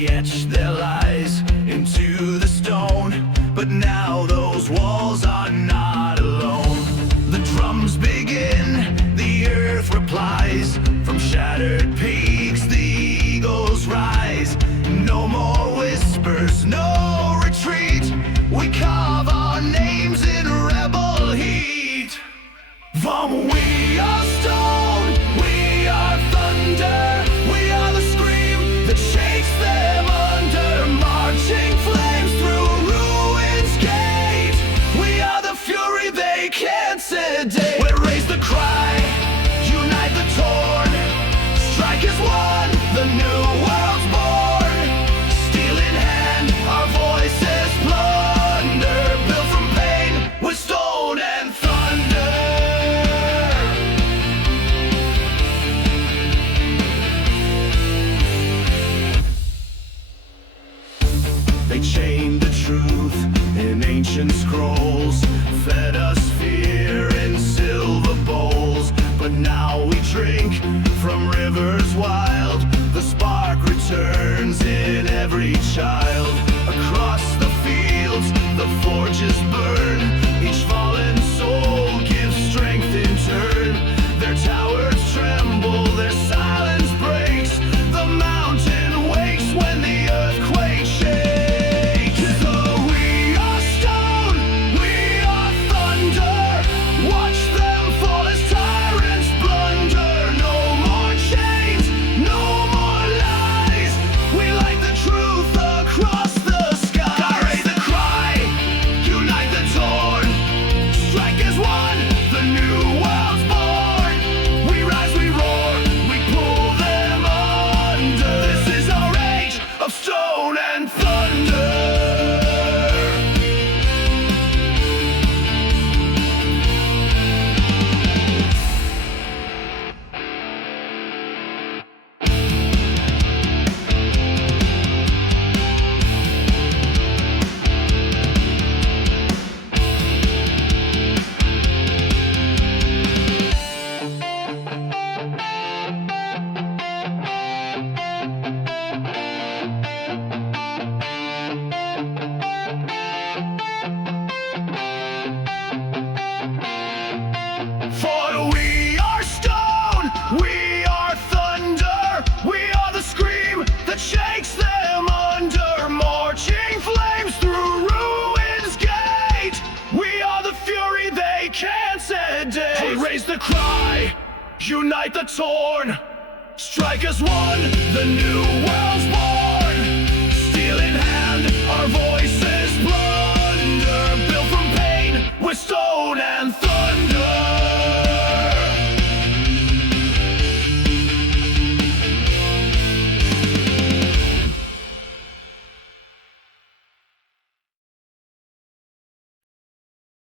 They etched their lies into the stone, but now those walls are not alone. The drums begin, the earth replies. From shattered peaks the eagles rise. No more whispers, no retreat. We carve our names in rebel heat. We are stone, we are thunder. We are the scream that shakes them under. Marching flames through ruins gate. We are the fury they can't sedate. We raise the cry, unite the torn. Strike as one, the new world's born. Steel in hand, our voices plunder. Built from pain with stone and thunder. They chained the truth in ancient scrolls, fed us fear in silver bowls. But now we drink from rivers wild. The spark returns in every child. Across the fields the forges burn. Each fallen soul gives strength in turn. Their towers tremble, their silence breaks. The mountain wakes when the earthquake shakes. So we are stone, we are thunder. Watch them fall as tyrants blunder. No more chains, no more lies. We light the truth across the sky. Raise the cry, unite the torn. Strike as one, the new world's born. We rise, we roar, we pull them under. This is our age of stone and thunder. For we are stone, we are thunder. We are the scream that shakes them under. Marching flames through ruins gate. We are the fury they can't sedate. Hey, raise the cry, unite the torn. Strike as one, the new world's born. Steel in hand, our voices blunder. Built from pain with stone and thunder.